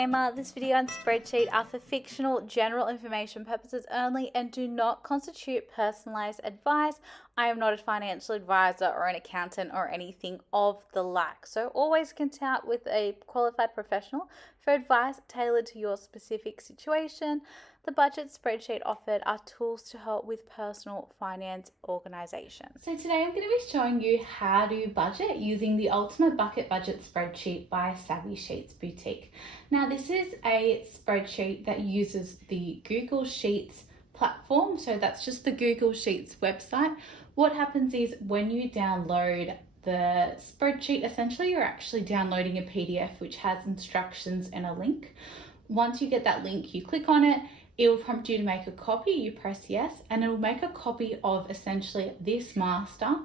Disclaimer, this video and spreadsheet are for fictional general information purposes only and do not constitute personalized advice. I am not a financial advisor or an accountant or anything of the like. So always consult with a qualified professional for advice tailored to your specific situation. The budget spreadsheet offered are tools to help with personal finance organization. So today I'm going to be showing you how to budget using the Ultimate Bucket Budget Spreadsheet by Savvy Sheets Boutique. Now this is a spreadsheet that uses the Google Sheets platform. So that's just the Google Sheets website. What happens is when you download the spreadsheet, essentially you're actually downloading a PDF which has instructions and a link. Once you get that link, you click on it. It will prompt you to make a copy, you press yes, and it will make a copy of essentially this master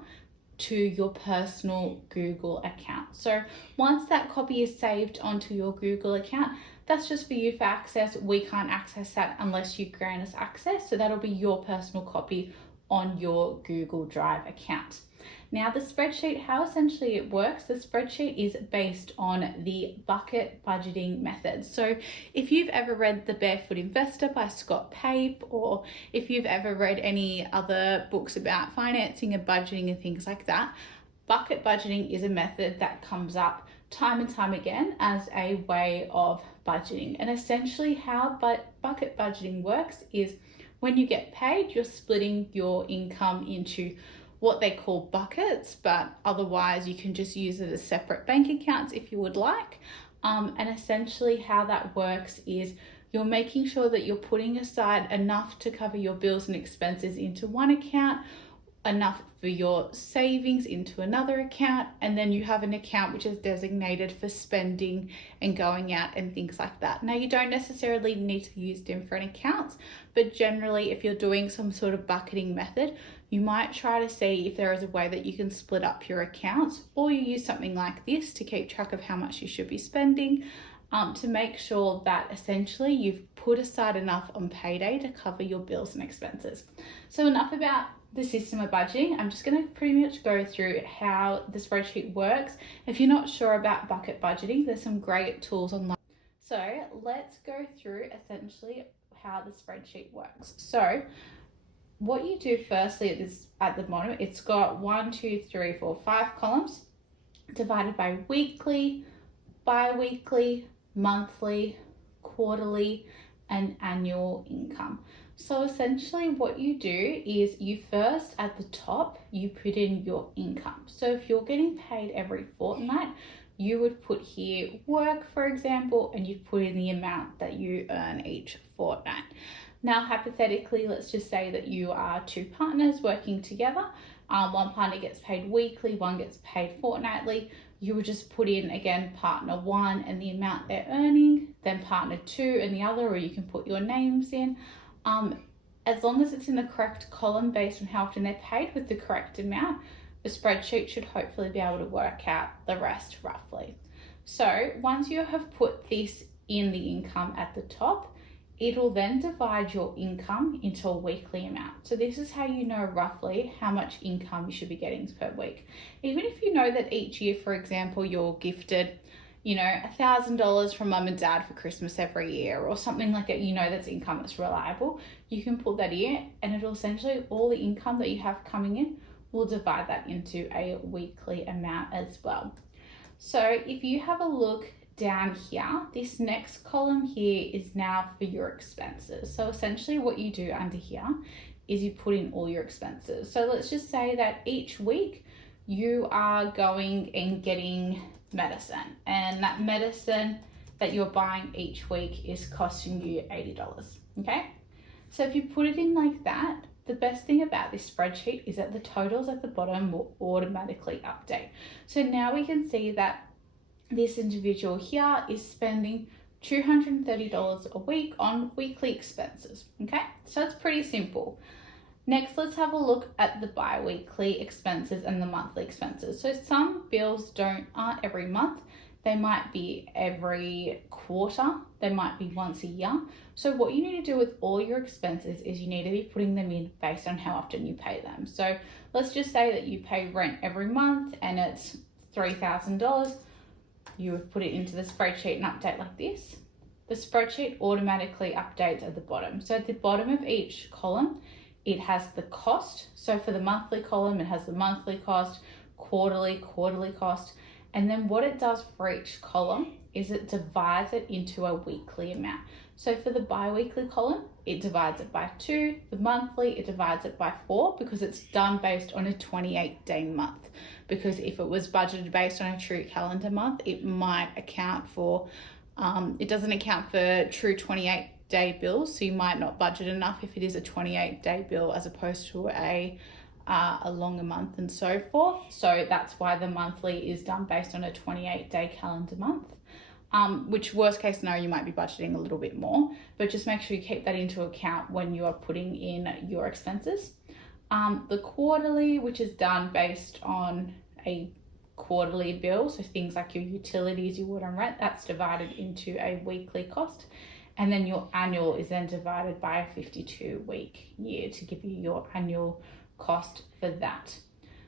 to your personal Google account. So once that copy is saved onto your Google account, that's just for you for access. We can't access that unless you grant us access. So that'll be your personal copy on your Google Drive account. Now the spreadsheet, how essentially it works, the spreadsheet is based on the bucket budgeting method. So if you've ever read The Barefoot Investor by Scott Pape, or if you've ever read any other books about financing and budgeting and things like that, bucket budgeting is a method that comes up time and time again as a way of budgeting. And essentially how bucket budgeting works is when you get paid, you're splitting your income into what they call buckets, but otherwise you can just use it as separate bank accounts if you would like. And essentially how that works is you're making sure that you're putting aside enough to cover your bills and expenses into one account, enough for your savings into another account, and then you have an account which is designated for spending and going out and things like that. Now you don't necessarily need to use different accounts, but generally if you're doing some sort of bucketing method, you might try to see if there is a way that you can split up your accounts, or you use something like this to keep track of how much you should be spending, to make sure that essentially you've put aside enough on payday to cover your bills and expenses. So enough about the system of budgeting. I'm just going to pretty much go through how the spreadsheet works. If you're not sure about bucket budgeting, there's some great tools online. So let's go through essentially how the spreadsheet works. So what you do firstly at the bottom, it's got 5 columns divided by weekly, bi-weekly, monthly, quarterly, and annual income. So essentially what you do is you first at the top, you put in your income. So if you're getting paid every fortnight, you would put here work, for example, and you put in the amount that you earn each fortnight. Now, hypothetically, let's just say that you are two partners working together. One partner gets paid weekly, one gets paid fortnightly. You would just put in, again, partner one and the amount they're earning, then partner two and the other, or you can put your names in. As long as it's in the correct column based on how often they're paid with the correct amount, the spreadsheet should hopefully be able to work out the rest roughly. So once you have put this in the income at the top, it'll then divide your income into a weekly amount. So this is how you know roughly how much income you should be getting per week. Even if you know that each year, for example, you're gifted, $1,000 from mum and dad for Christmas every year or something like that, that's income that's reliable, you can put that in and it'll essentially, all the income that you have coming in, will divide that into a weekly amount as well. So if you have a look down here, this next column here is now for your expenses. So essentially what you do under here is you put in all your expenses. So let's just say that each week you are going and getting medicine, and that medicine that you're buying each week is costing you $80. Okay, so if you put it in like that, the best thing about this spreadsheet is that the totals at the bottom will automatically update. So now we can see that this individual here is spending $230 a week on weekly expenses. Okay, so it's pretty simple. Next, let's have a look at the bi-weekly expenses and the monthly expenses. So some bills aren't every month. They might be every quarter. They might be once a year. So what you need to do with all your expenses is you need to be putting them in based on how often you pay them. So let's just say that you pay rent every month and it's $3,000. You would put it into the spreadsheet and update like this. the spreadsheet automatically updates at the bottom. So at the bottom of each column, it has the cost. So for the monthly column, it has the monthly cost, quarterly cost. And then what it does for each column is it divides it into a weekly amount. So for the bi-weekly column, it divides it by 2. The monthly, it divides it by 4 because it's done based on a 28-day month. Because if it was budgeted based on a true calendar month, it might account for, it doesn't account for true 28-day bills. So you might not budget enough if it is a 28-day bill as opposed to a longer month and so forth. So that's why the monthly is done based on a 28-day calendar month. Which worst case scenario, you might be budgeting a little bit more, but just make sure you keep that into account when you are putting in your expenses. The quarterly, which is done based on a quarterly bill, so things like your utilities, your water and rent, that's divided into a weekly cost. And then your annual is then divided by a 52-week year to give you your annual cost for that.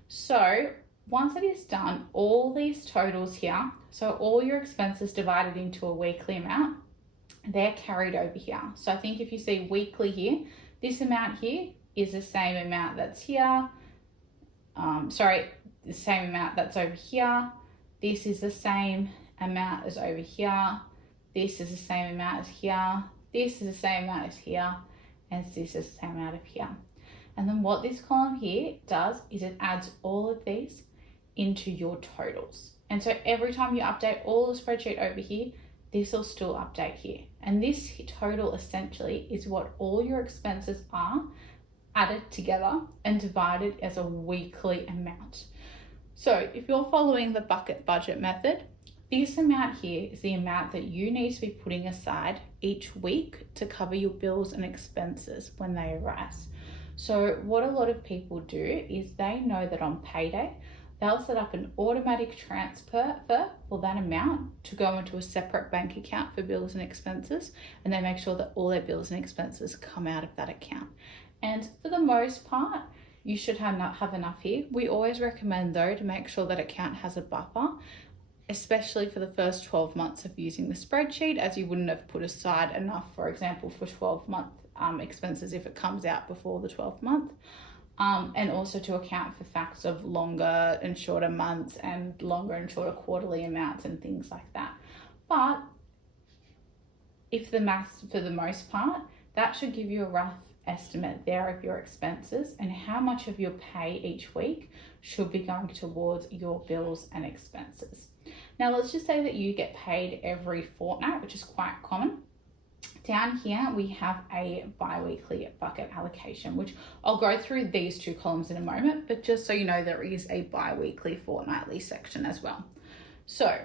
So once it is done, all these totals here, so all your expenses divided into a weekly amount, they're carried over here. So I think if you see weekly here, this amount here is the same amount that's here. The same amount that's over here. This is the same amount as over here. This is the same amount as here. This is the same amount as here. And this is the same amount of here. And then what this column here does is it adds all of these into your totals. And so every time you update all the spreadsheet over here, this will still update here. And this total essentially is what all your expenses are added together and divided as a weekly amount. So if you're following the bucket budget method, this amount here is the amount that you need to be putting aside each week to cover your bills and expenses when they arise. So what a lot of people do is they know that on payday, they'll set up an automatic transfer for that amount to go into a separate bank account for bills and expenses, and they make sure that all their bills and expenses come out of that account. And for the most part, you should have enough here. We always recommend though to make sure that account has a buffer, especially for the first 12 months of using the spreadsheet, as you wouldn't have put aside enough, for example, for 12-month expenses if it comes out before the 12th month. And also to account for facts of longer and shorter months and longer and shorter quarterly amounts and things like that. But if the maths, for the most part, that should give you a rough estimate there of your expenses and how much of your pay each week should be going towards your bills and expenses. Now, let's just say that you get paid every fortnight, which is quite common. Down here, we have a bi-weekly bucket allocation, which I'll go through these two columns in a moment, but just so you know, there is a bi-weekly fortnightly section as well. So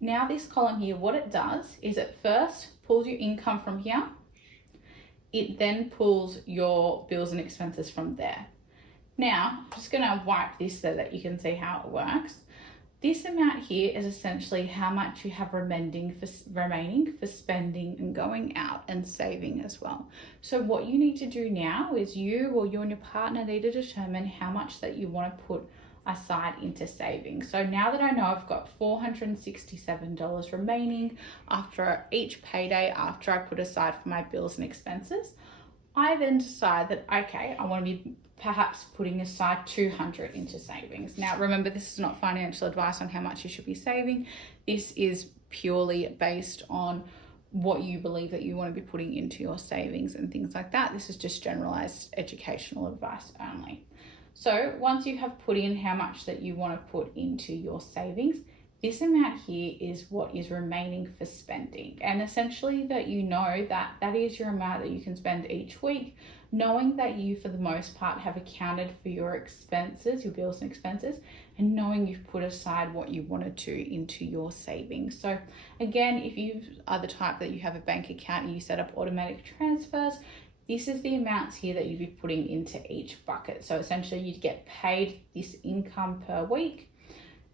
now this column here, what it does is it first pulls your income from here. It then pulls your bills and expenses from there. Now, I'm just gonna wipe this so that you can see how it works. This amount here is essentially how much you have remaining for spending and going out and saving as well. So what you need to do now is you and your partner need to determine how much that you want to put aside into savings. So now that I know I've got $467 remaining after each payday, after I put aside for my bills and expenses, I then decide that, okay, I want to be perhaps putting aside $200 into savings. Now, remember, this is not financial advice on how much you should be saving. This is purely based on what you believe that you want to be putting into your savings and things like that. This is just generalized educational advice only. So once you have put in how much that you want to put into your savings, this amount here is what is remaining for spending. And essentially that you know that that is your amount that you can spend each week, knowing that you, for the most part, have accounted for your expenses, your bills and expenses, and knowing you've put aside what you wanted to into your savings. So again, if you are the type that you have a bank account and you set up automatic transfers, this is the amounts here that you'd be putting into each bucket. So essentially you'd get paid this income per week.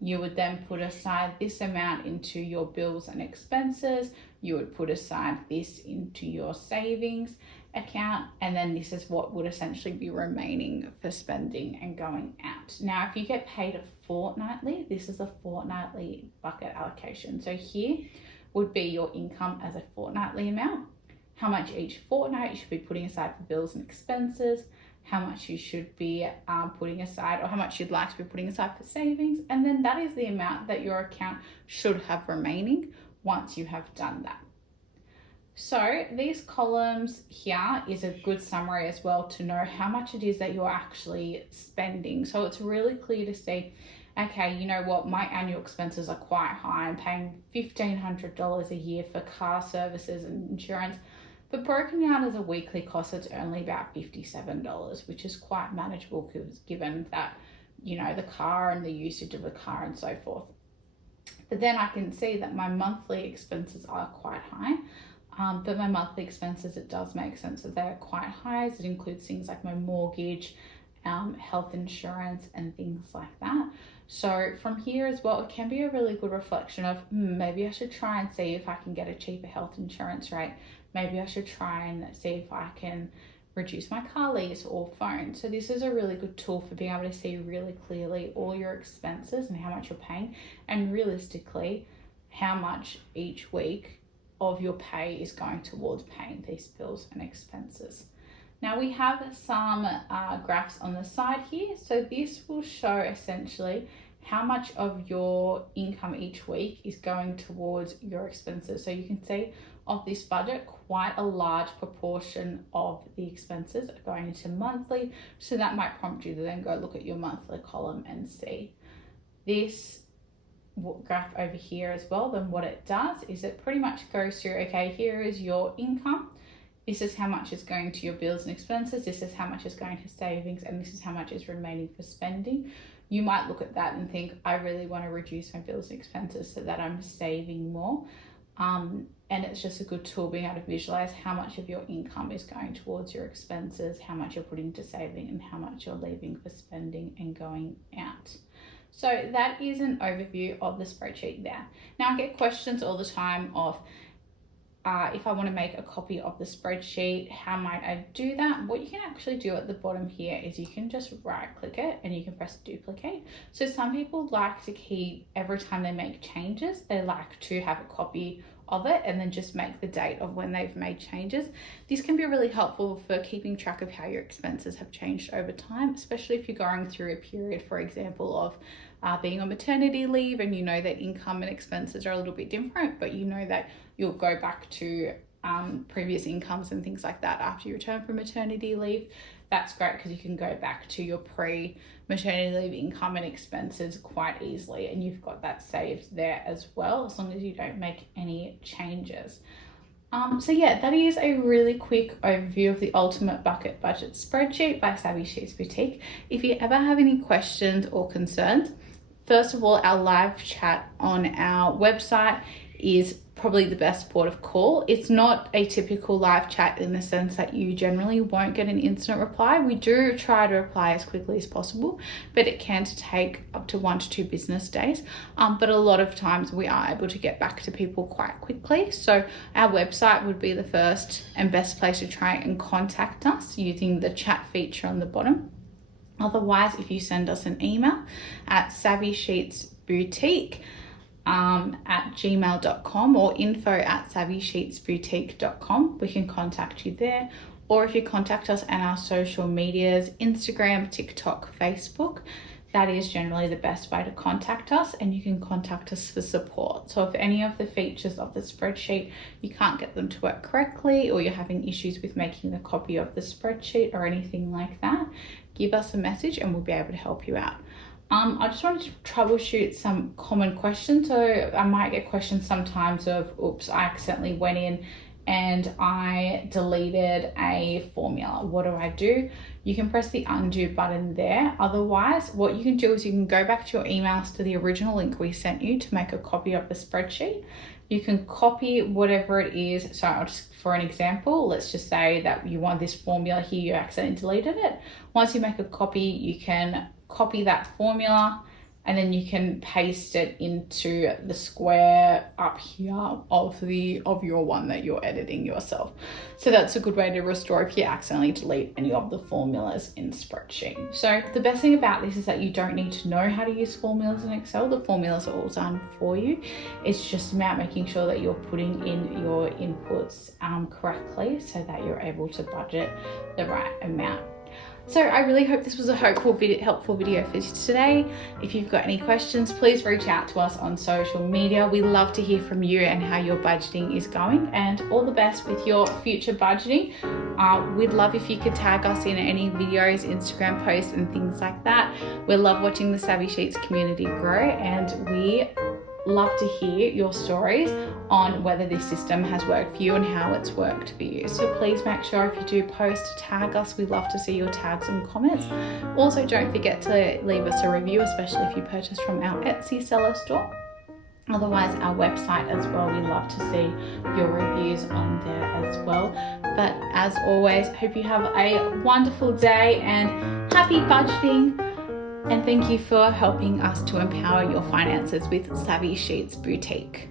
You would then put aside this amount into your bills and expenses. You would put aside this into your savings account. And then this is what would essentially be remaining for spending and going out. Now, if you get paid fortnightly, this is a fortnightly bucket allocation. So here would be your income as a fortnightly amount, how much each fortnight you should be putting aside for bills and expenses, how much you should be putting aside, or how much you'd like to be putting aside for savings, and then that is the amount that your account should have remaining once you have done that. So these columns here is a good summary as well to know how much it is that you're actually spending. So it's really clear to see, okay, you know what, my annual expenses are quite high. I'm paying $1,500 a year for car services and insurance, but broken out as a weekly cost, it's only about $57, which is quite manageable given that, you know, the car and the usage of the car and so forth. But then I can see that my monthly expenses are quite high. But my monthly expenses, it does make sense that they're quite high. It includes things like my mortgage, health insurance, and things like that. So from here as well, it can be a really good reflection of maybe I should try and see if I can get a cheaper health insurance rate. Maybe I should try and see if I can reduce my car lease or phone. So this is a really good tool for being able to see really clearly all your expenses and how much you're paying, and realistically how much each week of your pay is going towards paying these bills and expenses. Now we have some graphs on the side here. So this will show essentially how much of your income each week is going towards your expenses. So you can see of this budget, quite a large proportion of the expenses are going into monthly. So that might prompt you to then go look at your monthly column and see this graph over here as well. Then what it does is it pretty much goes through, okay, here is your income, this is how much is going to your bills and expenses, this is how much is going to savings, and this is how much is remaining for spending. You might look at that and think, I really want to reduce my bills and expenses so that I'm saving more. And it's just a good tool being able to visualize how much of your income is going towards your expenses, how much you're putting to saving, and how much you're leaving for spending and going out. So that is an overview of the spreadsheet there. Now I get questions all the time of if I want to make a copy of the spreadsheet, how might I do that? What you can actually do at the bottom here is you can just right click it and you can press duplicate. So some people like to keep, every time they make changes, they like to have a copy of it and then just make the date of when they've made changes. This can be really helpful for keeping track of how your expenses have changed over time, especially if you're going through a period, for example, of being on maternity leave, and you know that income and expenses are a little bit different, but you know that you'll go back to previous incomes and things like that after you return from maternity leave. That's great because you can go back to your pre-maternity leave income and expenses quite easily, and you've got that saved there as well, as long as you don't make any changes. So yeah, that is a really quick overview of the Ultimate Bucket Budget Spreadsheet by Savvy Sheets Boutique. If you ever have any questions or concerns, first of all, our live chat on our website is probably the best port of call. It's not a typical live chat in the sense that you generally won't get an instant reply. We do try to reply as quickly as possible, but it can take up to 1 to 2 business days. But a lot of times we are able to get back to people quite quickly. So our website would be the first and best place to try and contact us using the chat feature on the bottom. Otherwise, if you send us an email at savvysheetsboutique at gmail.com or info@savvysheetsboutique.com, we can contact you there. Or if you contact us on our social medias, Instagram, TikTok, Facebook, that is generally the best way to contact us, and you can contact us for support. So if any of the features of the spreadsheet, you can't get them to work correctly, or you're having issues with making a copy of the spreadsheet or anything like that, give us a message and we'll be able to help you out. I just wanted to troubleshoot some common questions. So I might get questions sometimes of, oops, I accidentally went in and I deleted a formula. What do I do? You can press the undo button there. Otherwise, what you can do is you can go back to your emails to the original link we sent you to make a copy of the spreadsheet. You can copy whatever it is. So I'll just, for an example, let's just say that you want this formula here, you accidentally deleted it. Once you make a copy, you can copy that formula and then you can paste it into the square up here of your one that you're editing yourself. So that's a good way to restore if you accidentally delete any of the formulas in Spreadsheet. So the best thing about this is that you don't need to know how to use formulas in Excel. The formulas are all done for you. It's just about making sure that you're putting in your inputs correctly so that you're able to budget the right amount. So I really hope this was a helpful video for you today. If you've got any questions, please reach out to us on social media. We love to hear from you and how your budgeting is going, and all the best with your future budgeting. We'd love if you could tag us in any videos, Instagram posts and things like that. We love watching the Savvy Sheets community grow, and we love to hear your stories on whether this system has worked for you and how it's worked for you. So please make sure if you do post to tag us. We love to see your tags and comments. Also, don't forget to leave us a review, especially if you purchase from our Etsy seller store. Otherwise, our website as well. We love to see your reviews on there as well. But as always, hope you have a wonderful day and happy budgeting. And thank you for helping us to empower your finances with Savvy Sheets Boutique.